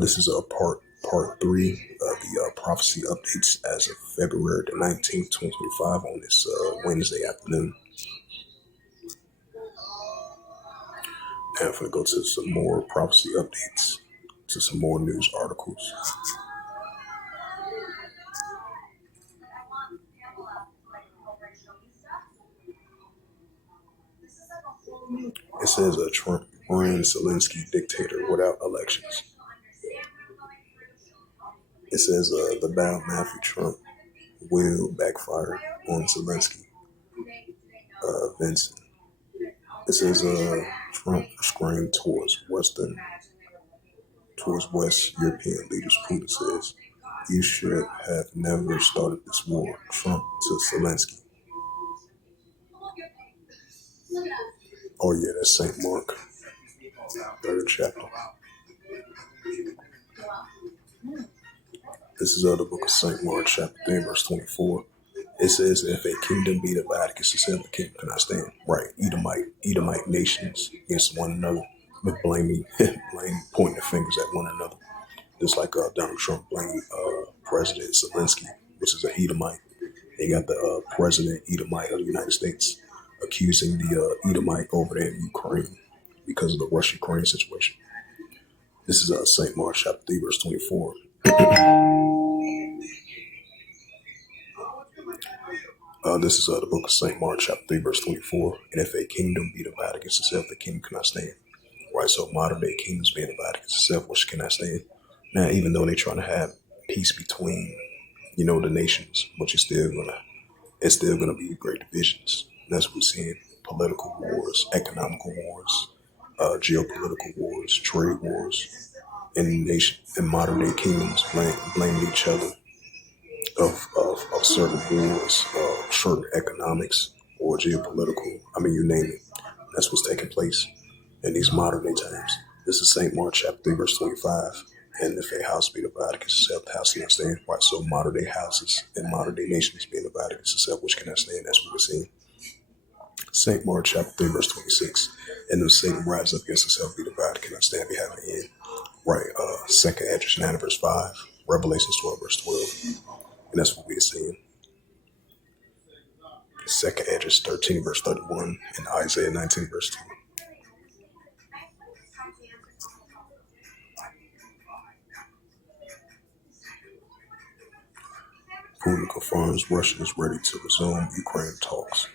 This is a part three of the prophecy updates as of February the 19th, 2025 on this Wednesday afternoon. And I'm going to go to some more prophecy updates, to some more news articles. It says Trump ran Zelensky dictator without elections. It says the battle Matthew Trump will backfire on Zelensky. Vincent. It says Trump screamed towards West European leaders. Putin says, "You should have never started this war." Trump to Zelensky. Oh yeah, that's Saint Mark, third chapter. This is the book of Saint Mark, chapter 3, verse 24. It says, "If a kingdom be divided against itself, the kingdom cannot stand." Right, Edomite nations against one another, but pointing the fingers at one another. Just like Donald Trump blamed President Zelensky, which is a Edomite. They got the President Edomite of the United States accusing the Edomite over there in Ukraine because of the Russia-Ukraine situation. This is St. Mark chapter 3, verse 24. This is the book of St. Mark chapter 3, verse 24. "And if a kingdom be divided against itself, the kingdom cannot stand." Right, so modern day kingdoms being divided against itself, which cannot stand. Now, even though they're trying to have peace between, the nations, but it's still gonna be great divisions. And that's what we're seeing: political wars, economical wars, geopolitical wars, trade wars, and modern day kingdoms blaming each other of certain wars, certain economics or geopolitical. I mean, you name it. That's what's taking place in these modern day times. This is St. Mark chapter 3, verse 25. "And if a house be divided against itself, the house cannot stand." Right, so modern day houses and modern day nations being divided against itself, which cannot stand. That's what we're seeing. St. Mark chapter 3, verse 26. "And if Satan rise up against himself, be divided, cannot stand, be having an end." Right, second Esdras 9, verse 5. Revelations 12, verse 12. And that's what we're seeing. Second Esdras 13, verse 31, and Isaiah 19, verse 2. Putin confirms Russia is ready to resume Ukraine talks.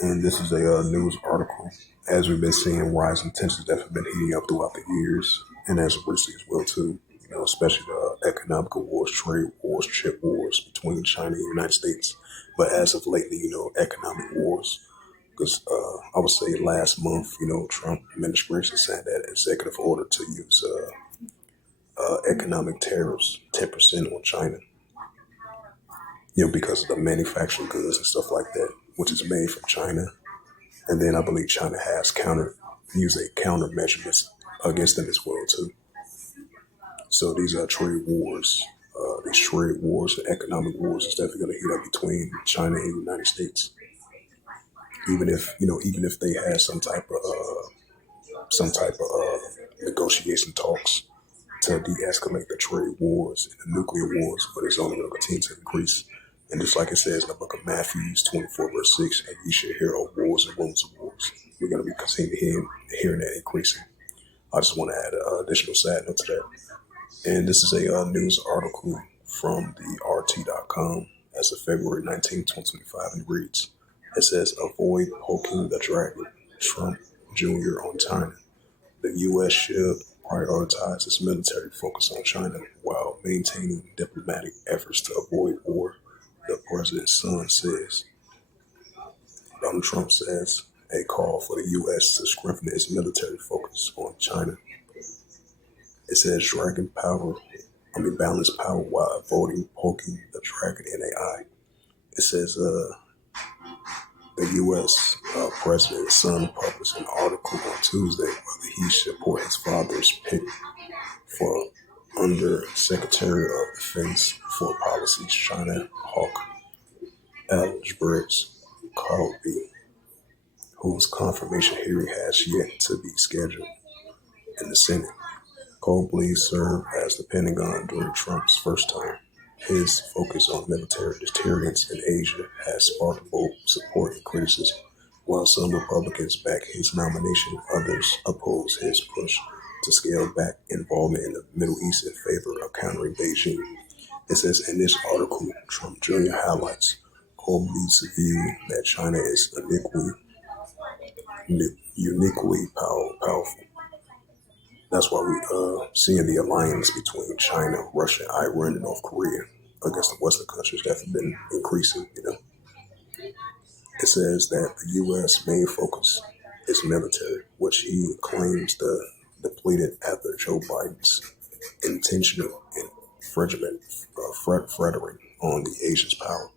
And this is a news article. As we've been seeing, rising tensions that have been heating up throughout the years, and as of recently as well too. Especially the economical wars, trade wars, chip wars between China and the United States. But as of lately, economic wars. Because I would say last month, Trump administration signed that executive order to use economic tariffs, 10% on China. Because of the manufactured goods and stuff like that, which is made from China. And then I believe China has used a countermeasures against them as well too. So these are trade wars. These trade wars and economic wars is definitely going to heat up between China and the United States. Even if they had some type of negotiation talks to de-escalate the trade wars and the nuclear wars, but it's only going to continue to increase. And just like it says in the book of Matthew 24, verse 6, "And you should hear of wars and rumors of wars." We're going to be continuing hearing that increasing. I just want to add an additional side note to that. And this is a news article from the RT.com as of February 19, 2025, and it reads, it says, "Avoid poking the dragon, Trump Jr. on China. The U.S. should prioritize its military focus on China while maintaining diplomatic efforts to avoid war," the president's son says. Donald Trump says a call for the U.S. to strengthen its military focus on China. It says balance power while avoiding poking the dragon in the eye. It says the U.S. President's son published an article on Tuesday whether he should support his father's pick for Under Secretary of Defense for Policies China hawk Ellsberg's Colby. whose confirmation hearing has yet to be scheduled in the Senate. Cobley served as the Pentagon during Trump's first term. His focus on military deterrence in Asia has sparked both support and criticism. While some Republicans back his nomination, others oppose his push to scale back involvement in the Middle East in favor of countering Beijing. It says in this article, Trump Jr. highlights Colby's view that China is uniquely powerful. That's why we seeing the alliance between China, Russia, Iran, and North Korea against the Western countries that have been increasing. It says that the U.S. main focus is military, which he claims the depleted after Joe Biden's intentional infringement, furthering on the Asia's power.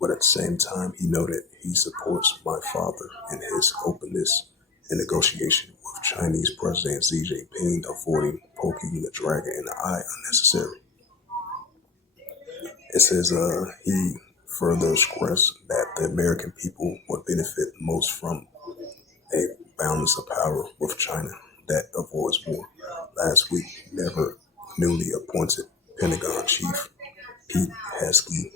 But at the same time, he noted he supports my father and his openness in negotiation with Chinese President Xi Jinping, avoiding poking the dragon in the eye unnecessarily. It says he further stressed that the American people would benefit most from a balance of power with China that avoids war. Last week, never newly appointed Pentagon Chief Pete Hegseth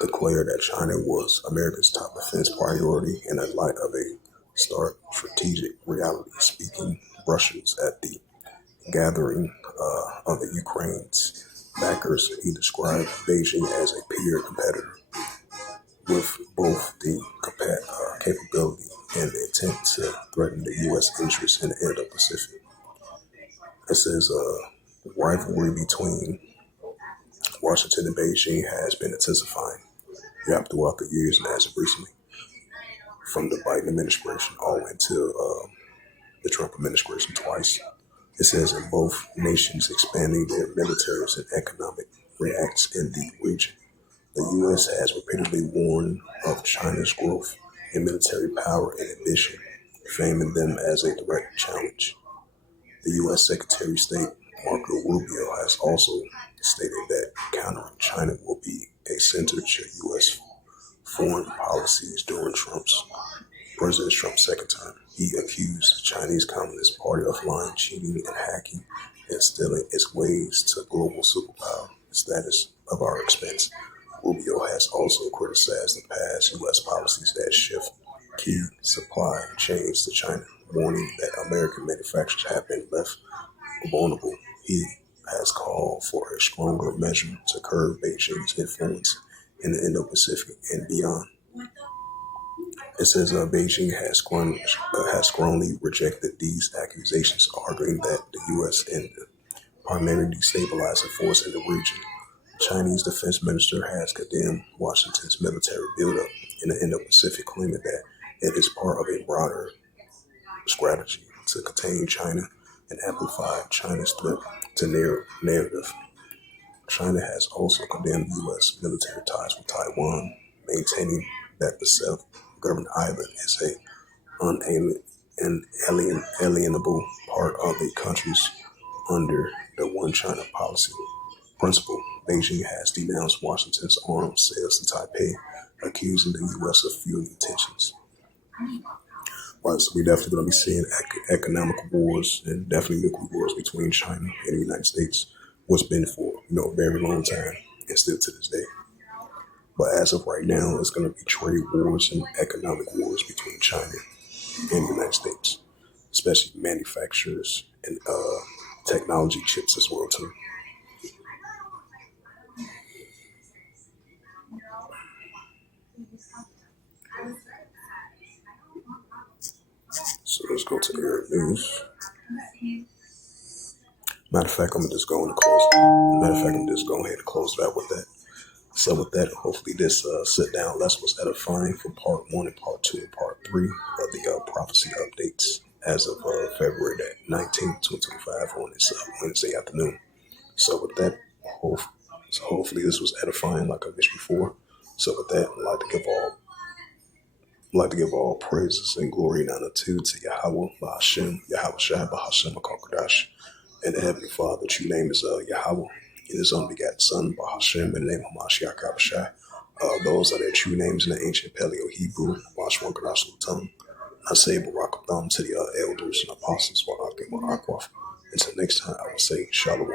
declared that China was America's top defense priority in the light of a stark strategic reality. Speaking Brussels at the gathering of the Ukraine's backers, he described Beijing as a peer competitor with both the capability and the intent to threaten the U.S. interests in the Indo-Pacific. It says rivalry between Washington and Beijing has been intensifying throughout the years and as of recently, from the Biden administration all the way to the Trump administration twice. It says in both nations expanding their militaries and economic reacts in the region. The U.S. has repeatedly warned of China's growth in military power and ambition, framing them as a direct challenge. The U.S. Secretary of State Marco Rubio has also stated that countering China will be a center to U.S. foreign policies during President Trump's second term. He accused the Chinese Communist Party of lying, cheating, and hacking and stealing its ways to global superpower status of our expense. Rubio has also criticized the past U.S. policies that shift key supply chains to China, warning that American manufacturers have been left vulnerable. He has called for a stronger measure to curb Beijing's influence in the Indo-Pacific and beyond. It says Beijing has strongly rejected these accusations, arguing that the U.S. is the primary destabilizing force in the region. The Chinese defense minister has condemned Washington's military buildup in the Indo-Pacific, claiming that it is part of a broader strategy to contain China and amplify China's threat to narrative. China has also condemned U.S. military ties with Taiwan, maintaining that the self-governed island is an alienable part of the country's under the One China policy principle. Beijing has denounced Washington's arms sales to Taipei, accusing the U.S. of fueling tensions. Right, so we're definitely going to be seeing economic wars and definitely nuclear wars between China and the United States. What's been for a very long time and still to this day. But as of right now, it's going to be trade wars and economic wars between China and the United States, especially manufacturers and technology chips as well too. So let's go to the Arab news. Matter of fact, I'm just going to close. Matter of fact, I'm just going ahead and close it out with that. So with that, hopefully this sit down lesson was edifying for part 1 and part 2 and part 3 of the prophecy updates as of February 19th, 2025 on this Wednesday afternoon. So with that, hopefully this was edifying like I mentioned before. So with that, I'd like to give all praises and glory and honor to Yahweh, Bahashem, Yahweh Shai, Bahashem, Akakadash, and the Heavenly Father. True name is Yahweh, and His only begotten Son, Bahashem, in the name of Hamashiach Abishai. Those are their true names in the ancient Paleo Hebrew. Washwan Gadash tongue. I say Barak Thumb to the elders and apostles while I get my Akwaf. Until next time, I will say Shalom.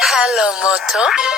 Hello, Moto.